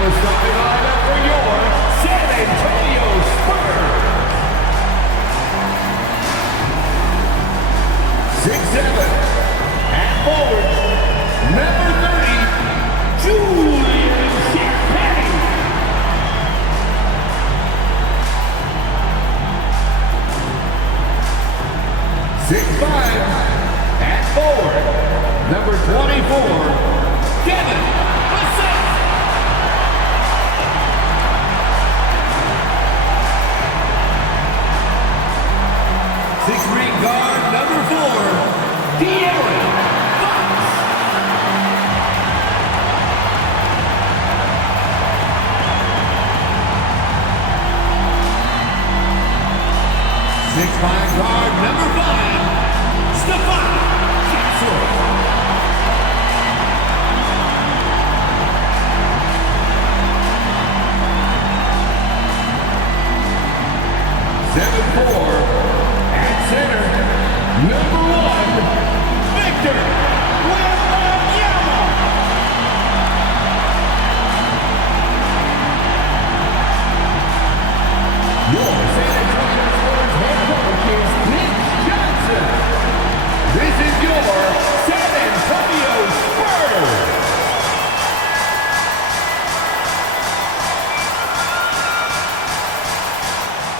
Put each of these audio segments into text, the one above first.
the starting lineup for your San Antonio Spurs. 6'7", at forward, number 30, Julian Champagne. 6'5", at forward, number 24, Kevin. 6'3" guard, number 4, De'Aaron Fox. 6'5" guard, number 5, Stefan Castle. 7'4", center, number 1, Victor Wembanyama. Your San Antonio Spurs head coach is Mitch Johnson. This is your San Antonio Spurs.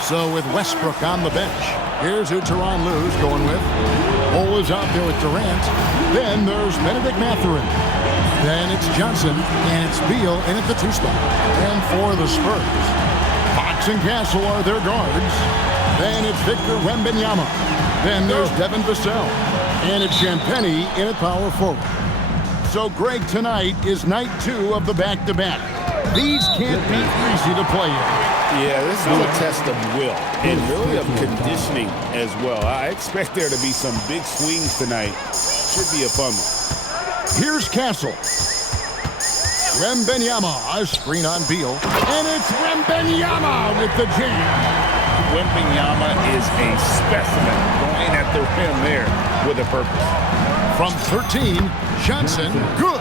So with Westbrook on the bench, here's who Tyronn Lue's going with. Cole is out there with Durant. Then there's Benedict Mathurin. Then it's Johnson, and it's Beal in at the 2 spot. And for the Spurs, Fox and Castle are their guards. Then it's Victor Wembanyama. Then there's Devin Vassell. And it's Champagnie in at power forward. So Greg, tonight is night 2 of the back-to-back. These can't be easy to play in. Yeah, this is a test of will and really of conditioning as well. I expect there to be some big swings tonight. Should be a fun one. Here's Castle. Wembanyama, a screen on Beal. And it's Wembanyama with the jam. Wembanyama is a specimen going at the rim there with a purpose. From 13, Johnson, good.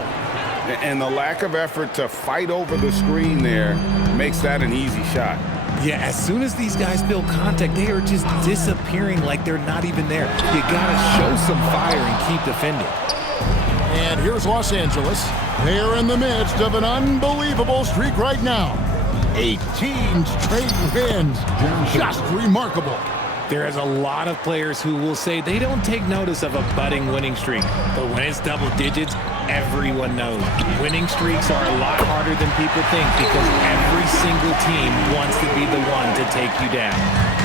And the lack of effort to fight over the screen there makes that an easy shot. Yeah, as soon as these guys feel contact, they are just disappearing like they're not even there. You gotta show some fire and keep defending. And here's Los Angeles. They're in the midst of an unbelievable streak right now. 18 straight wins. Just remarkable. There is a lot of players who will say they don't take notice of a budding winning streak. But when it's double digits, everyone knows. Winning streaks are a lot harder than people think because every single team wants to be the one to take you down.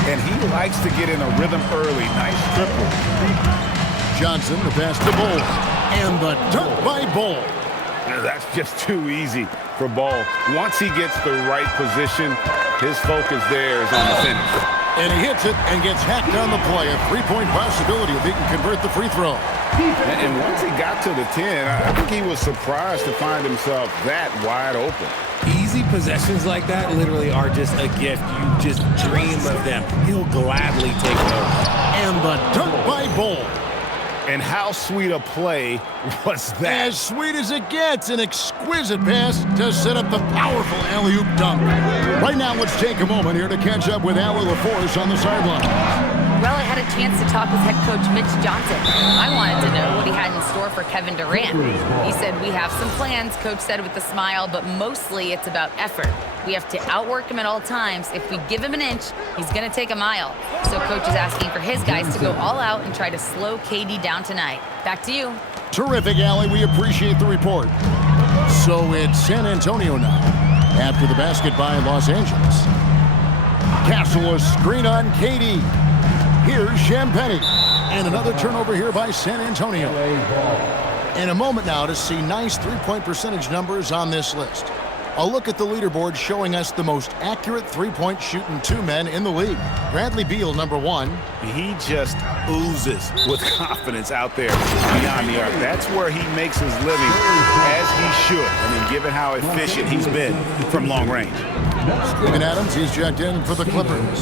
And he likes to get in a rhythm early. Nice triple. Johnson, the pass to Ball. And the dunk by Ball. That's just too easy for Ball. Once he gets the right position, his focus there is on the finish. And he hits it and gets hacked on the play. A 3-point possibility if he can convert the free throw. And once he got to the 10, I think he was surprised to find himself that wide open. Easy possessions like that literally are just a gift. You just dream of them. He'll gladly take those. And the dunk by Ball. And how sweet a play was that? As sweet as it gets, an exquisite pass to set up the powerful alley-oop dunk. Right now, let's take a moment here to catch up with Allie LaForce on the sideline. Well, I had a chance to talk with head coach Mitch Johnson. I wanted to know what he had in store for Kevin Durant. He said, we have some plans, coach said with a smile, but mostly it's about effort. We have to outwork him at all times. If we give him an inch, he's going to take a mile. So coach is asking for his guys to go all out and try to slow KD down tonight. Back to you. Terrific, Allie. We appreciate the report. So it's San Antonio now. After the basket by Los Angeles. Castle, a screen on KD. Here's Champagnie. And another turnover here by San Antonio. In a moment now to see nice three-point percentage numbers on this list. A look at the leaderboard showing us the most accurate three-point shooting 2 men in the league. Bradley Beal, number 1. He just oozes with confidence out there beyond the arc. That's where he makes his living, as he should. I mean, given how efficient he's been from long range. Steven Adams, he's checked in for the Clippers.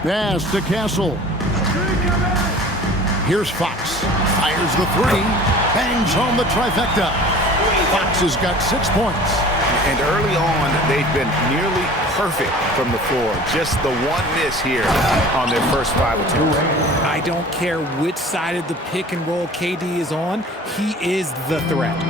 Pass to Castle. Here's Fox. Fires the 3. Bangs home the trifecta. Fox has got 6 points. And early on, they've been nearly perfect from the floor. Just the one miss here on their first 5 attempts. I don't care which side of the pick and roll KD is on. He is the threat.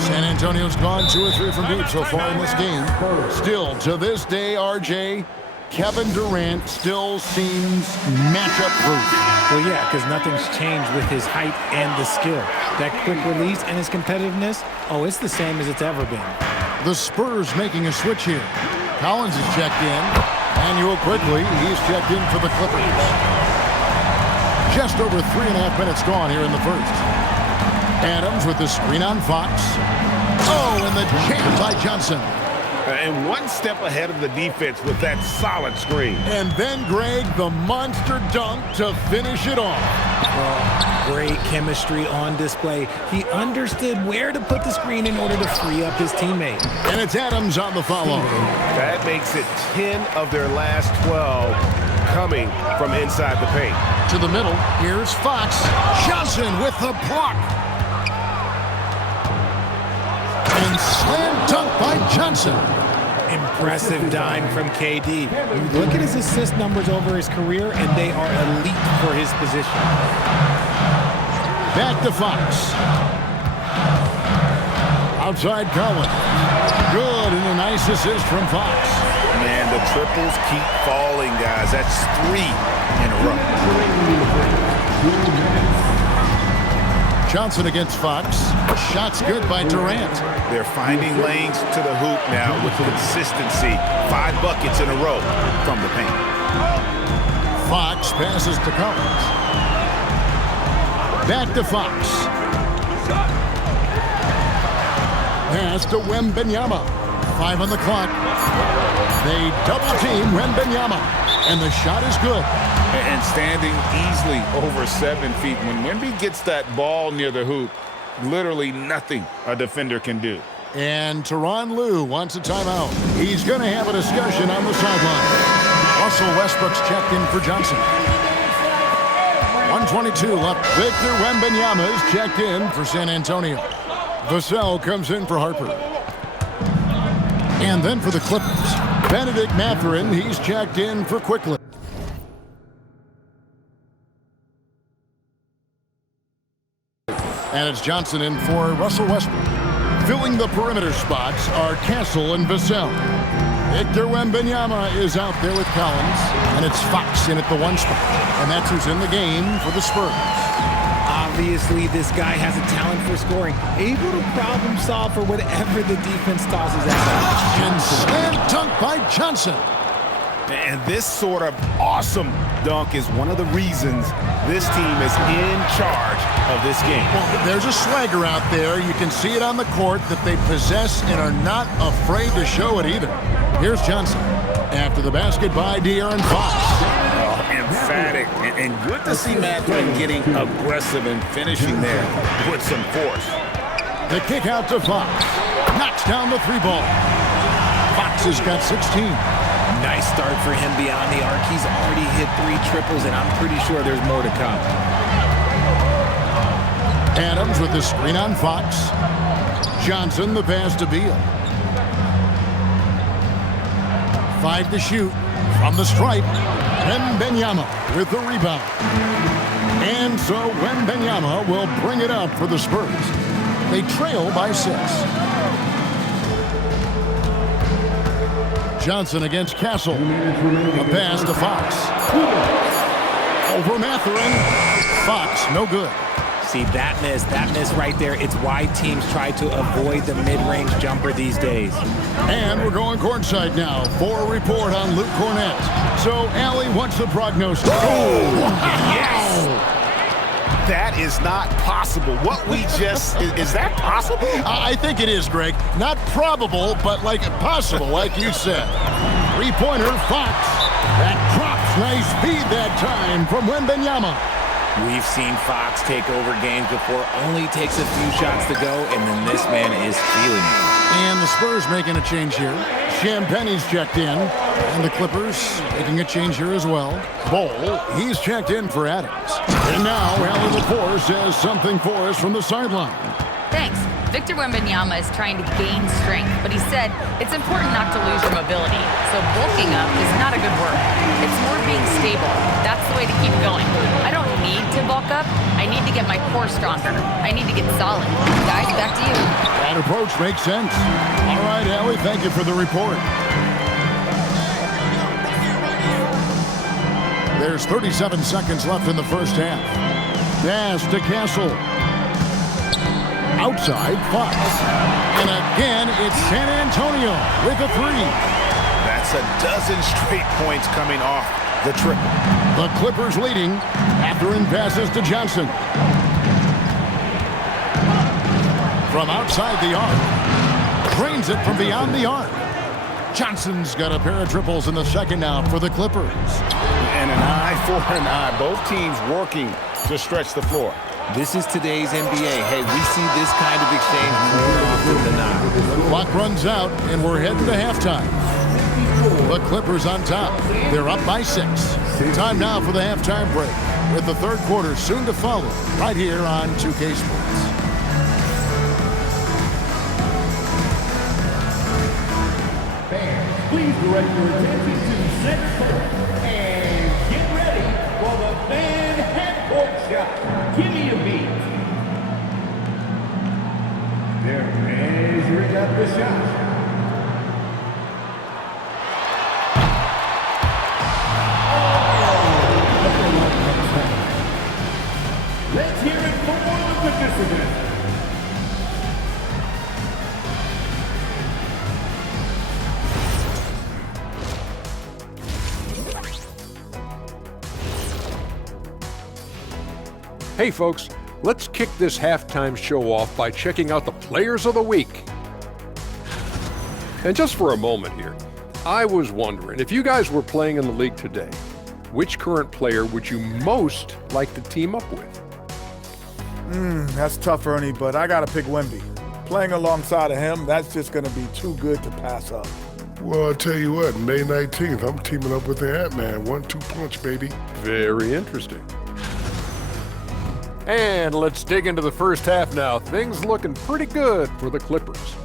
San Antonio's gone 2 or 3 from deep so far in this game. Still, to this day, RJ, Kevin Durant still seems matchup-proof. Well, yeah, because nothing's changed with his height and the skill. That quick release and his competitiveness, oh, it's the same as it's ever been. The Spurs making a switch here. Collins is checked in. Manuel quickly, he's checked in for the Clippers. Just over 3.5 minutes gone here in the first. Adams with the screen on Fox. Oh, and the jam by Johnson. And one step ahead of the defense with that solid screen. And then, Greg, the monster dunk to finish it off. Well, great chemistry on display. He understood where to put the screen in order to free up his teammate. And it's Adams on the follow. That makes it 10 of their last 12 coming from inside the paint. To the middle, here's Fox. Johnson with the block. And slam dunk by Johnson. Impressive dime from KD. You look at his assist numbers over his career, and they are elite for his position. Back to Fox. Outside Collins. Good, and a nice assist from Fox. Man, the triples keep falling, guys. That's 3 in a row. Johnson against Fox. Shots good by Durant. They're finding lanes to the hoop now with consistency. 5 buckets in a row from the paint. Fox passes to Collins. Back to Fox. Pass to Wemby. 5 on the clock. They double team Wemby. And the shot is good. And standing easily over 7 feet. When Wemby gets that ball near the hoop, literally nothing a defender can do. And Tyronn Lue wants a timeout. He's going to have a discussion on the sideline. Russell Westbrook's checked in for Johnson. 1:22 left. Victor Wembanyama is checked in for San Antonio. Vassell comes in for Harper. And then for the Clippers, Benedict Mathurin, he's checked in for Quickly. And it's Johnson in for Russell Westbrook. Filling the perimeter spots are Castle and Vassell. Victor Wembanyama is out there with Collins. And it's Fox in at the 1 spot. And that's who's in the game for the Spurs. Obviously, this guy has a talent for scoring. Able to problem solve for whatever the defense tosses at him. And slam dunk by Johnson. And this sort of awesome dunk is one of the reasons this team is in charge of this game. Well, there's a swagger out there. You can see it on the court that they possess and are not afraid to show it either. Here's Johnson. After the basket by De'Aaron Fox. Emphatic and good to see Mathurin getting aggressive and finishing there with some force. The kick out to Fox. Knocks down the 3-ball. Fox has got 16. Nice start for him beyond the arc. He's already hit 3 triples, and I'm pretty sure there's more to come. Adams with the screen on Fox. Johnson the pass to Beal. 5 to shoot from the stripe. Wembanyama with the rebound. And so Wembanyama will bring it up for the Spurs. They trail by 6. Johnson against Castle. A pass to Fox. Over Mathurin. Fox, no good. See, that miss right there, it's why teams try to avoid the mid-range jumper these days. And we're going courtside now for a report on Luke Cornett. So, Allie, what's the prognosis? Oh, yes! That is not possible. What we just, is that possible? I think it is, Greg. Not probable, but like possible, like you said. 3-pointer, Fox. That drops, nice speed that time from Wembanyama. We've seen Fox take over games before. Only takes a few shots to go, and then this man is feeling it. And the Spurs making a change here. Champagne's checked in. And the Clippers making a change here as well. Bol, he's checked in for Adams. And now Allie LaForce has something for us from the sideline. Thanks. Victor Wembanyama is trying to gain strength, but he said it's important not to lose your mobility. So bulking up is not a good word. It's more being stable. That's the way to keep going. I don't need to bulk up. I need to get my core stronger. I need to get solid. Guys, back to you. That approach makes sense. All right, Allie, thank you for the report. There's 37 seconds left in the first half. Pass to Castle. Outside, Fox. And again, it's San Antonio with a three. That's a dozen straight points coming off the triple. The Clippers leading after in passes to Johnson. From outside the arc. Drains it from beyond the arc. Johnson's got a pair of triples in the second now for the Clippers. And an eye for an eye. Both teams working to stretch the floor. This is today's NBA. Hey, we see this kind of exchange more often than not. The clock runs out, and we're heading to halftime. The Clippers on top. They're up by 6. Time now for the halftime break, with the third quarter soon to follow, right here on 2K Sports. Fans, please direct your attention to center court and get ready for the fan half-court shot. Give me a beat. They're measuring up the shot. Let's hear it for the participants. Hey folks, let's kick this halftime show off by checking out the Players of the Week. And just for a moment here, I was wondering, if you guys were playing in the league today, which current player would you most like to team up with? That's tough, Ernie, but I got to pick Wemby. Playing alongside of him, that's just going to be too good to pass up. Well, I'll tell you what, May 19th, I'm teaming up with the Ant-Man. 1-2 punch, baby. Very interesting. And let's dig into the first half now. Things looking pretty good for the Clippers.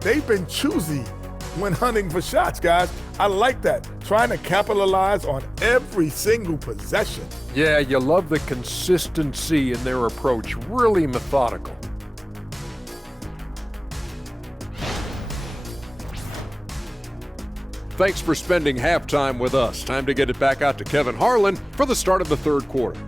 They've been choosy when hunting for shots, guys. I like that. Trying to capitalize on every single possession. Yeah, you love the consistency in their approach. Really methodical. Thanks for spending halftime with us. Time to get it back out to Kevin Harlan for the start of the third quarter.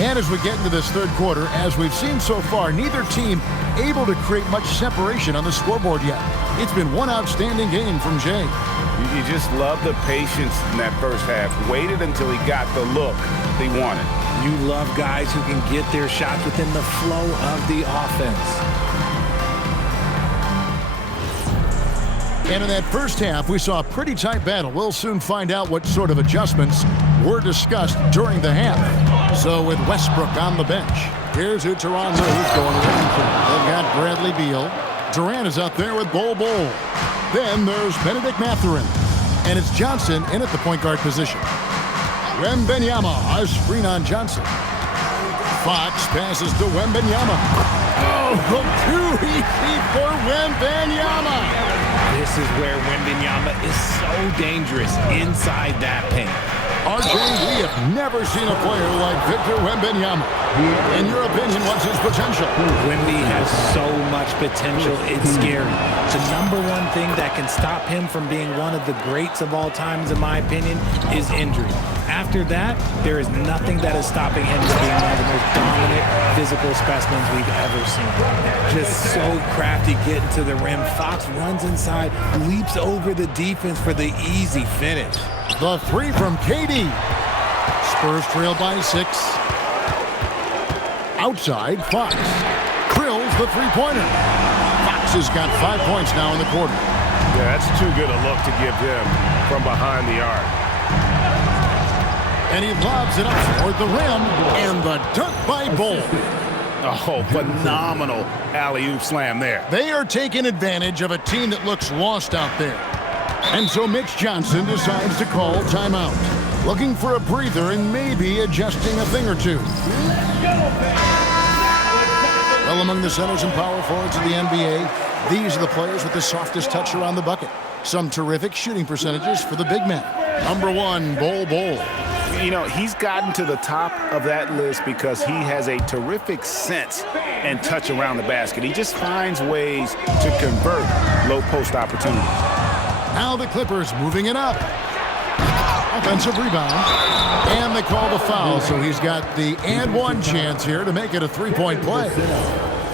And as we get into this third quarter, as we've seen so far, neither team able to create much separation on the scoreboard yet. It's been one outstanding game from Jay. You just love the patience in that first half. Waited until he got the look he wanted. You love guys who can get their shots within the flow of the offense. And in that first half, we saw a pretty tight battle. We'll soon find out what sort of adjustments were discussed during the half. So with Westbrook on the bench, here's who Toronto is going with. They've got Bradley Beal. Durant is out there with Bol Bol. Then there's Benedict Mathurin. And it's Johnson in at the point guard position. Wembanyama, a screen on Johnson. Fox passes to Wembanyama. Oh, too easy for Wembanyama. This is where Wembanyama is so dangerous inside that paint. RJ, we have never seen a player like Victor Wembanyama. In your opinion, what's his potential? Wemby has so much potential, it's scary. The number one thing that can stop him from being one of the greats of all times, in my opinion, is injury. After that, there is nothing that is stopping him from being one of the most dominant physical specimens we've ever seen. Just so crafty getting to the rim. Fox runs inside, leaps over the defense for the easy finish. The three from KD. Spurs trail by 6. Outside, Fox. Drills the three-pointer. Fox has got 5 points now in the quarter. Yeah, that's too good a look to give him from behind the arc. And he lobs it up toward the rim. And the dunk by Bol. Oh, phenomenal alley-oop slam there. They are taking advantage of a team that looks lost out there. And so Mitch Johnson decides to call timeout, looking for a breather and maybe adjusting a thing or two. Well, among the centers and power forwards of the NBA, these are the players with the softest touch around the bucket. Some terrific shooting percentages for the big men. Number 1, Bol. You know, he's gotten to the top of that list because he has a terrific sense and touch around the basket. He just finds ways to convert low post opportunities. Now the Clippers moving it up. Offensive rebound. And they call the foul, so he's got the and one chance here to make it a three-point play.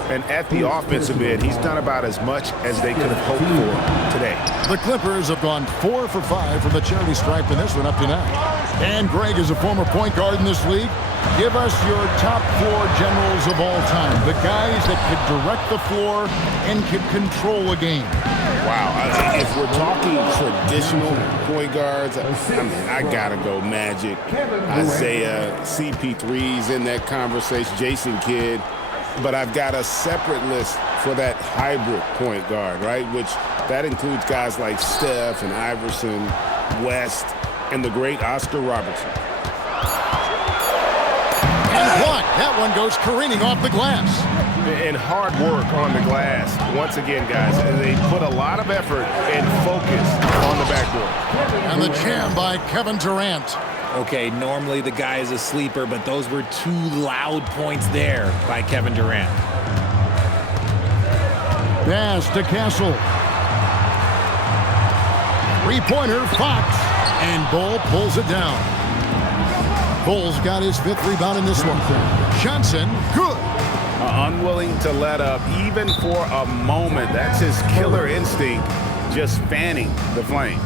And at the offensive end, he's done about as much as they could have hoped for today. The Clippers have gone 4 for 5 from the charity stripe in this one up to now. And Greg is a former point guard in this league. Give us your top 4 generals of all time. The guys that could direct the floor and could control a game. Wow. If we're talking traditional point guards, I got to go Magic. Isaiah, CP3's in that conversation, Jason Kidd. But I've got a separate list for that hybrid point guard, right? Which that includes guys like Steph and Iverson, West, and the great Oscar Robertson. And blocked. That one goes careening off the glass. And hard work on the glass. Once again, guys, they put a lot of effort and focus on the backboard. And the jam by Kevin Durant. Okay, normally the guy is a sleeper, but those were 2 loud points there by Kevin Durant. Pass to Castle. Three-pointer, Fox. And Bull pulls it down. Bull's got his 5th rebound in this one. Johnson, good. Unwilling to let up even for a moment. That's his killer instinct, just fanning the flames.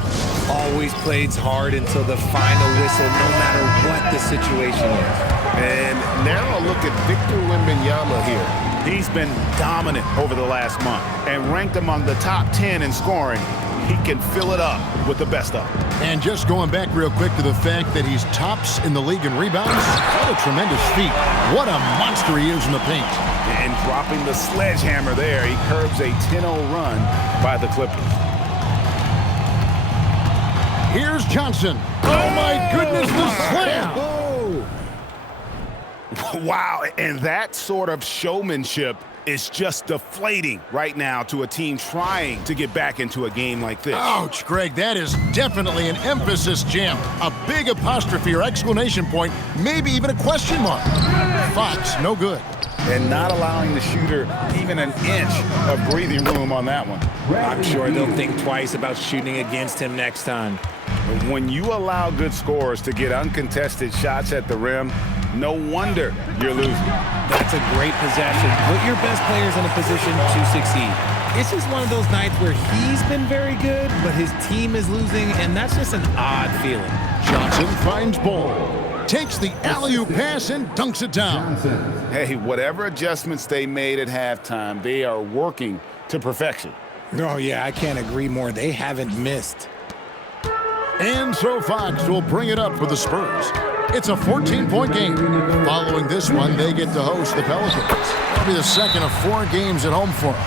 Always plays hard until the final whistle, no matter what the situation is. And now a look at Victor Wembanyama here. He's been dominant over the last month and ranked among the top 10 in scoring. He can fill it up with the best of them. And just going back real quick to the fact that he's tops in the league in rebounds, what a tremendous feat. What a monster he is in the paint. And dropping the sledgehammer there, he curbs a 10-0 run by the Clippers. Here's Johnson. Oh, my goodness, the slam. Wow, and that sort of showmanship is just deflating right now to a team trying to get back into a game like this. Ouch, Greg, that is definitely an emphasis jam. A big apostrophe or exclamation point, maybe even a question mark. Fox, no good. And not allowing the shooter even an inch of breathing room on that one. I'm sure they'll think twice about shooting against him next time. When you allow good scorers to get uncontested shots at the rim, no wonder you're losing. That's a great possession. Put your best players in a position to succeed. It's just one of those nights where he's been very good, but his team is losing, and that's just an odd feeling. Johnson finds Ball. Takes the alley-oop pass and dunks it down. Hey, whatever adjustments they made at halftime, they are working to perfection. Oh, yeah, I can't agree more. They haven't missed. And so Fox will bring it up for the Spurs. It's a 14-point game. Following this one, they get to host the Pelicans. That'll be the second of 4 games at home for them.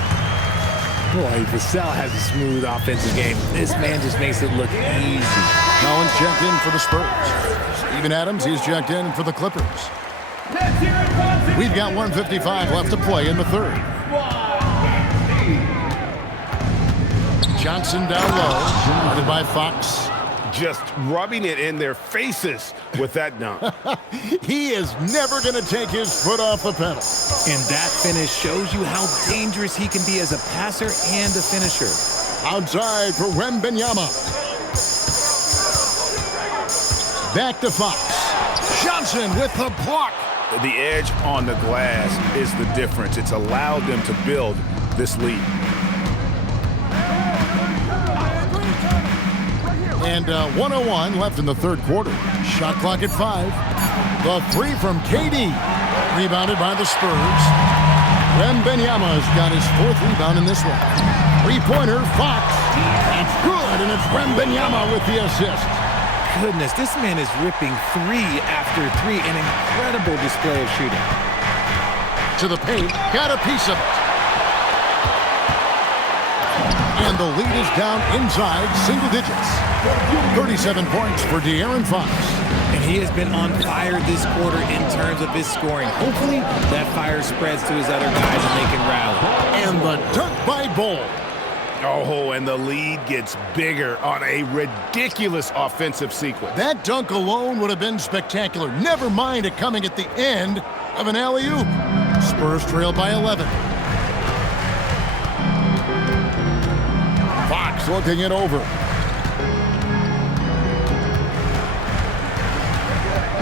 Boy, Vassell has a smooth offensive game. This man just makes it look easy. Collins checked in for the Spurs. Steven Adams, he's checked in for the Clippers. We've got 1:55 left to play in the third. Johnson down low, guarded by Fox. Just rubbing it in their faces with that dunk. He is never going to take his foot off the pedal. And that finish shows you how dangerous he can be as a passer and a finisher. Outside for Wembanyama. Back to Fox. Johnson with the block. The edge on the glass is the difference. It's allowed them to build this lead. And 1:01 left in the third quarter. Shot clock at 5. The 3 from KD. Rebounded by the Spurs. Wembanyama's got his 4th rebound in this one. 3-pointer, Fox. That's good, and it's Wembanyama with the assist. Goodness, this man is ripping 3 after 3. An incredible display of shooting. To the paint, got a piece of it. And the lead is down inside single digits. 37 points for De'Aaron Fox. And he has been on fire this quarter in terms of his scoring. Hopefully, that fire spreads to his other guys and they can rally. And the dunk by Bull. Oh, and the lead gets bigger on a ridiculous offensive sequence. That dunk alone would have been spectacular. Never mind it coming at the end of an alley-oop. Spurs trail by 11. Fox looking it over.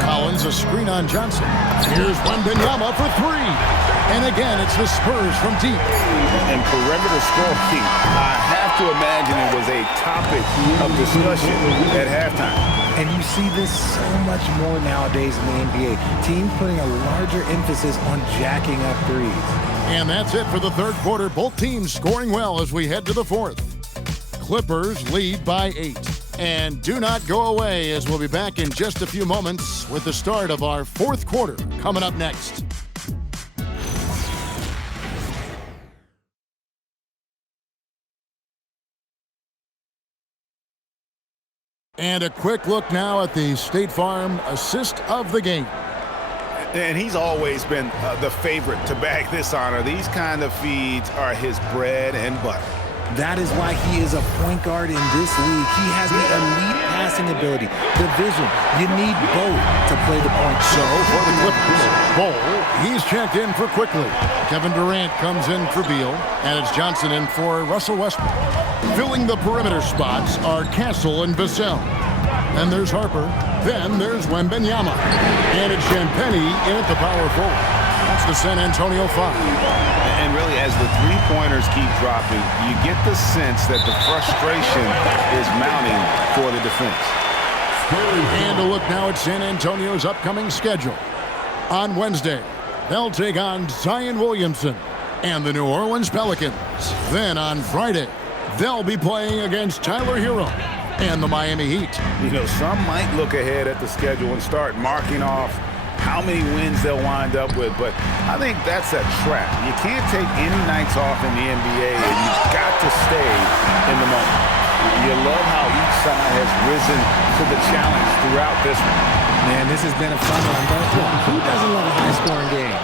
Collins, a screen on Johnson. Here's Wemby for three. And again, it's the Spurs from deep. And perimeter scoring, I have to imagine it was a topic of discussion at halftime. And you see this so much more nowadays in the NBA. Teams putting a larger emphasis on jacking up threes. And that's it for the third quarter. Both teams scoring well as we head to the fourth. Clippers lead by 8. And do not go away, as we'll be back in just a few moments with the start of our fourth quarter coming up next. And a quick look now at the State Farm assist of the game. And he's always been the favorite to bag this honor. These kind of feeds are his bread and butter. That is why he is a point guard in this league. He has the elite passing ability, the vision. You need both to play the point. So for the Clippers, Bull, he's checked in for Quickly. Kevin Durant comes in for Beal, and it's Johnson in for Russell Westbrook. Filling the perimeter spots are Castle and Vassell. Then there's Harper. Then there's Wembanyama. And it's Champagnie in at the power forward. That's the San Antonio 5. And really, as the three-pointers keep dropping, you get the sense that the frustration is mounting for the defense. And a look now at San Antonio's upcoming schedule. On Wednesday, they'll take on Zion Williamson and the New Orleans Pelicans. Then on Friday, they'll be playing against Tyler Hero and the Miami Heat. You know, some might look ahead at the schedule and start marking off how many wins they'll wind up with, but I think that's a trap. You can't take any nights off in the NBA, and you've got to stay in the moment. You love how each side has risen to the challenge throughout this one. Man, this has been a fun one, don't you? Who doesn't love a high-scoring game?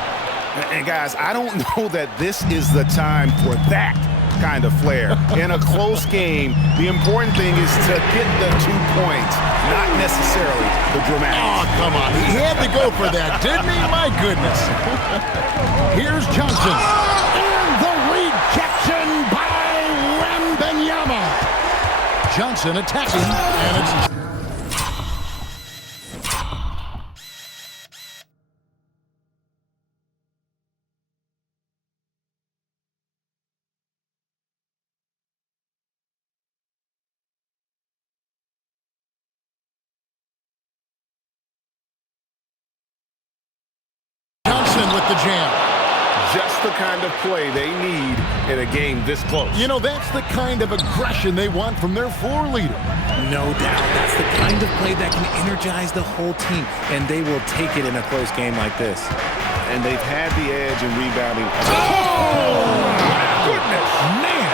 And guys, I don't know that this is the time for that kind of flair. In a close game, the important thing is to get the 2 points, not necessarily the dramatics. Oh, come on. He had to go for that, didn't he? My goodness. Here's Johnson. And the rejection by Wembanyama. Johnson attacking, and it's... with the jam. Just the kind of play they need in a game this close. You know, that's the kind of aggression they want from their floor leader. No doubt. That's the kind of play that can energize the whole team, and they will take it in a close game like this. And they've had the edge in rebounding. Oh, goodness. Man.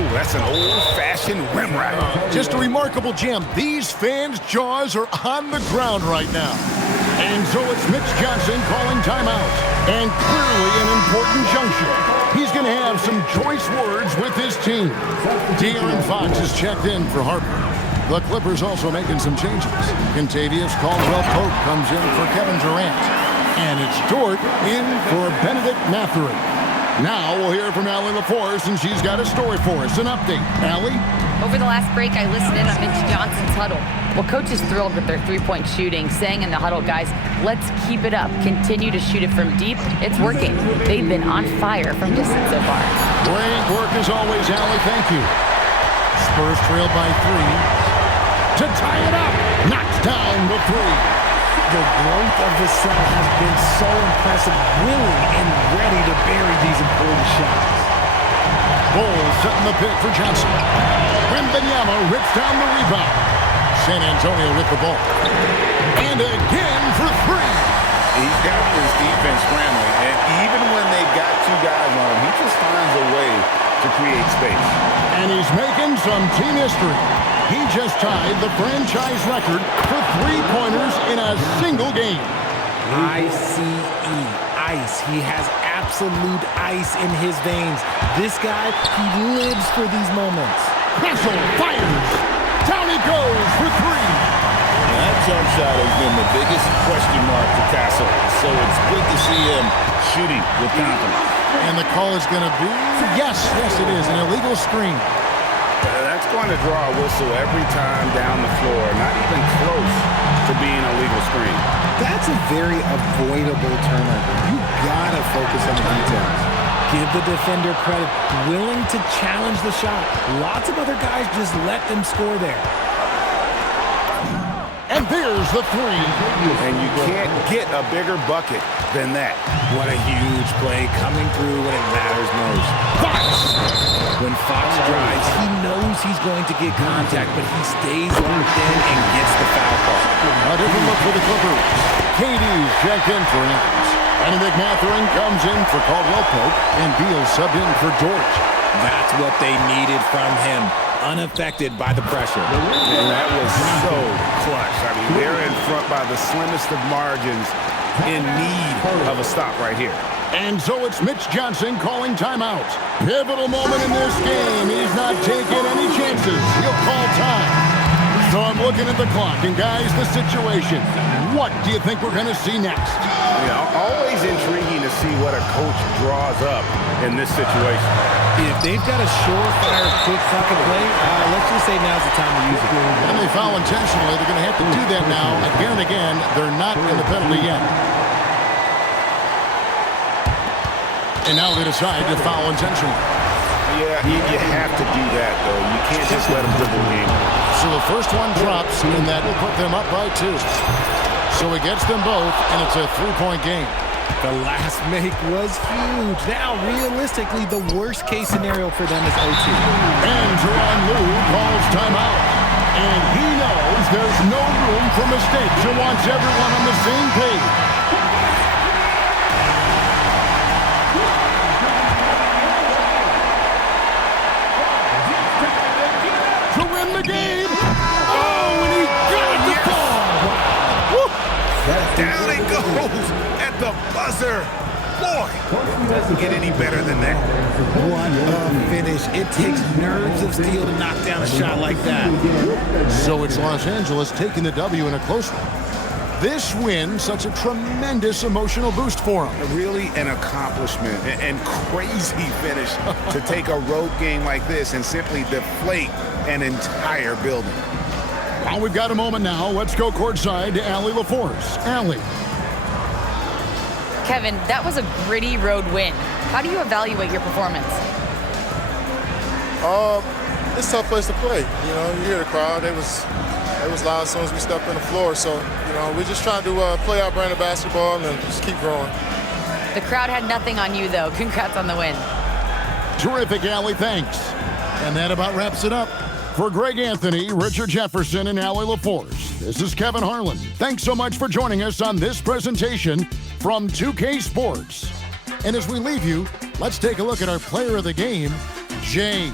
Oh, that's an old-fashioned rim rack. Just a remarkable jam. These fans' jaws are on the ground right now. And so it's Mitch Johnson calling timeout. And clearly an important juncture. He's going to have some choice words with his team. De'Aaron Fox is checked in for Harper. The Clippers also making some changes. Contavious Caldwell-Pope comes in for Kevin Durant. And it's Dort in for Benedict Mathurin. Now we'll hear from Allie LaForce, and she's got a story for us. An update. Allie? Over the last break, I listened in on Mitch Johnson's huddle. Well, coach is thrilled with their three-point shooting, saying in the huddle, guys, let's keep it up. Continue to shoot it from deep. It's working. They've been on fire from distance so far. Great work as always, Allie. Thank you. Spurs trail by 3. To tie it up. Knocks down the 3. The growth of the center has been so impressive, willing and ready to bury these important shots. Bulls setting the pick for Johnson. Wembanyama rips down the rebound. San Antonio with the ball. And again for 3. He's got this defense scrambling, and even when they got two guys on him, he just finds a way to create space. And he's making some team history. He just tied the franchise record for three-pointers in a single game. I-C-E, ice. He has absolute ice in his veins. This guy, he lives for these moments. Castle fires. Down he goes for three. That jump shot has been the biggest question mark for Castle, so it's good to see him shooting with confidence. And the call is going to be, yes, it is, an illegal screen. That's going to draw a whistle every time down the floor, not even close to being a legal screen. That's a very avoidable turnover. You gotta focus on the details. Give the defender credit, willing to challenge the shot. Lots of other guys just let them score there. And there's the three. And you can't get a bigger bucket than that. What a huge play coming through when it matters most. Fox. When Fox drives, he knows he's going to get contact, but he stays locked in and gets the foul call. A different look for the Clippers. KD's checked in for Evans. Benedict Mathurin comes in for Caldwell Pope, and Beal subbed in for George. That's what they needed from him, unaffected by the pressure. And that was so clutch. I mean, they're in front by the slimmest of margins, in need of a stop right here. And so it's Mitch Johnson calling timeout. Pivotal moment in this game. He's not taking any chances. He'll call time. So I'm looking at the clock, and guys, the situation. What do you think we're going to see next? You know, always intriguing to see what a coach draws up in this situation. If they've got a surefire, quick bucket play, let's just say now's the time to use it. And they foul intentionally. They're going to have to do that now again and again. They're not in the penalty yet. And now they decide to foul intentionally. Yeah, you have to do that, though. You can't just let them dribble the game. So the first one drops, and that will put them up by 2. So he gets them both, and it's a three-point game. The last make was huge. Now, realistically, the worst-case scenario for them is 0-2. And Teron Lue calls timeout. And he knows there's no room for mistakes and wants everyone on the same page. To win the game. Oh, and he got the ball. Down it goes at the buzzer. Boy, doesn't get any better than that. What a finish. It takes nerves of steel to knock down a shot like that. So it's Los Angeles taking the W in a close one. This win, such a tremendous emotional boost for them. Really an accomplishment and crazy finish to take a road game like this and simply deflate an entire building. Well, we've got a moment now. Let's go courtside to Allie LaForce. Allie. Kevin, that was a gritty road win. How do you evaluate your performance? It's a tough place to play. You know, you hear the crowd. It was loud as soon as we stepped on the floor. So, you know, we're just trying to play our brand of basketball and just keep growing. The crowd had nothing on you, though. Congrats on the win. Terrific, Allie. Thanks. And that about wraps it up. For Greg Anthony, Richard Jefferson, and Allie LaForce, this is Kevin Harlan. Thanks so much for joining us on this presentation from 2K Sports. And as we leave you, let's take a look at our player of the game, Jay